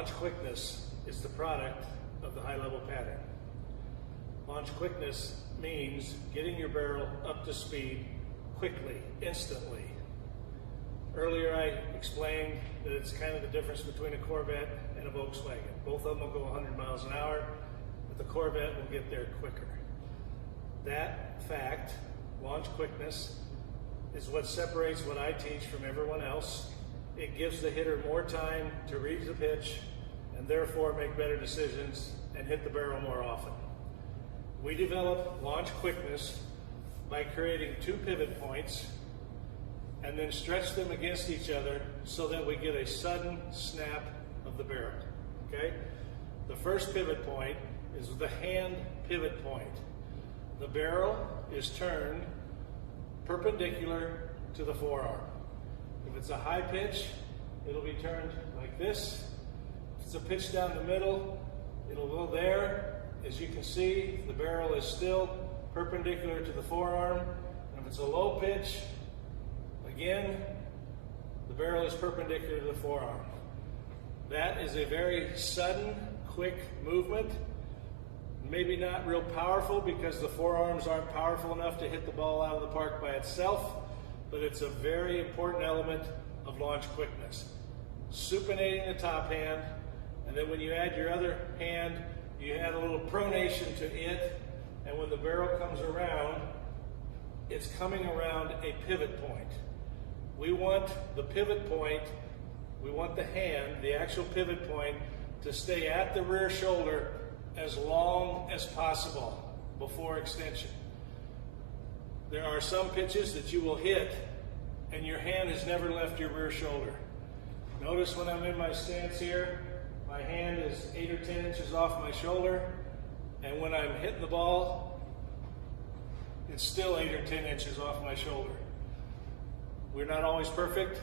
Launch quickness is the product of the high-level pattern. Launch quickness means getting your barrel up to speed quickly, instantly. Earlier I explained that it's kind of the difference between a Corvette and a Volkswagen. Both of them will go 100 miles an hour, but the Corvette will get there quicker. That fact, launch quickness, is what separates what I teach from everyone else. It gives the hitter more time to read the pitch and therefore make better decisions and hit the barrel more often. We develop launch quickness by creating two pivot points and then stretch them against each other so that we get a sudden snap of the barrel, okay? The first pivot point is the hand pivot point. The barrel is turned perpendicular to the forearm. If it's a high pitch, it'll be turned like this. If it's a pitch down the middle, it'll go there. As you can see, the barrel is still perpendicular to the forearm. And if it's a low pitch, again, the barrel is perpendicular to the forearm. That is a very sudden, quick movement. Maybe not real powerful because the forearms aren't powerful enough to hit the ball out of the park by itself, but it's a very important element of launch quickness. Supinating the top hand, and then when you add your other hand, you add a little pronation to it, and when the barrel comes around, it's coming around a pivot point. We want the pivot point, we want the hand, the actual pivot point, to stay at the rear shoulder as long as possible before extension. There are some pitches that you will hit and your hand has never left your rear shoulder. Notice when I'm in my stance here, my hand is 8 or 10 inches off my shoulder, and when I'm hitting the ball, it's still 8 or 10 inches off my shoulder. We're not always perfect,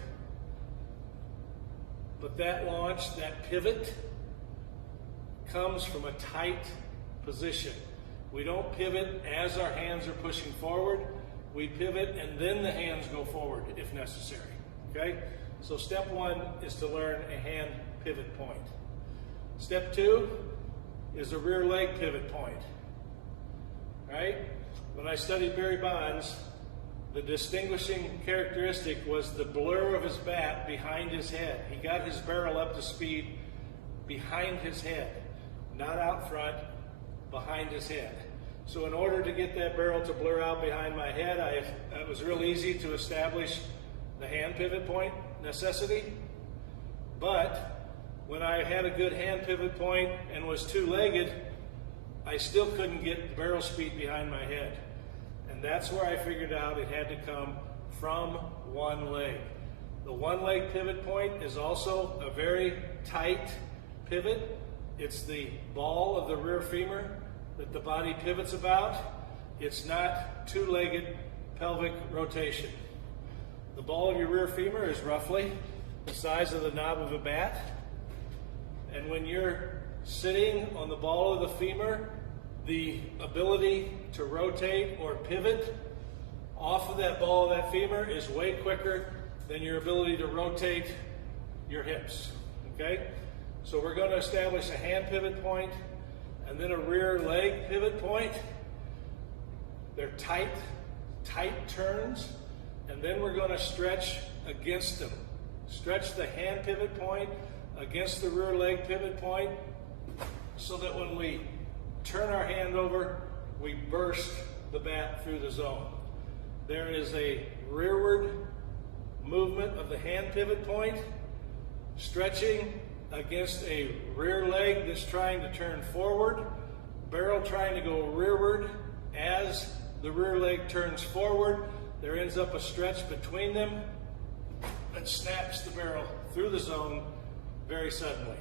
but that launch, that pivot, comes from a tight position. We don't pivot as our hands are pushing forward. We pivot and then the hands go forward if necessary, okay? So step one is to learn a hand pivot point. Step two is a rear leg pivot point, right? When I studied Barry Bonds, the distinguishing characteristic was the blur of his bat behind his head. He got his barrel up to speed behind his head, not out front, behind his head. So in order to get that barrel to blur out behind my head, it was real easy to establish the hand pivot point necessity. But when I had a good hand pivot point and was two-legged, I still couldn't get the barrel speed behind my head. And that's where I figured out it had to come from one leg. The one leg pivot point is also a very tight pivot. It's the ball of the rear femur that the body pivots about. It's not two-legged pelvic rotation. The ball of your rear femur is roughly the size of the knob of a bat. And when you're sitting on the ball of the femur, the ability to rotate or pivot off of that ball of that femur is way quicker than your ability to rotate your hips, okay? So we're going to establish a hand pivot point and then a rear leg pivot point. They're tight turns, and then we're going to stretch against them. Stretch the hand pivot point against the rear leg pivot point so that when we turn our hand over, we burst the bat through the zone. There is a rearward movement of the hand pivot point, stretching against a rear leg that's trying to turn forward, barrel trying to go rearward. As the rear leg turns forward, there ends up a stretch between them that snaps the barrel through the zone very suddenly.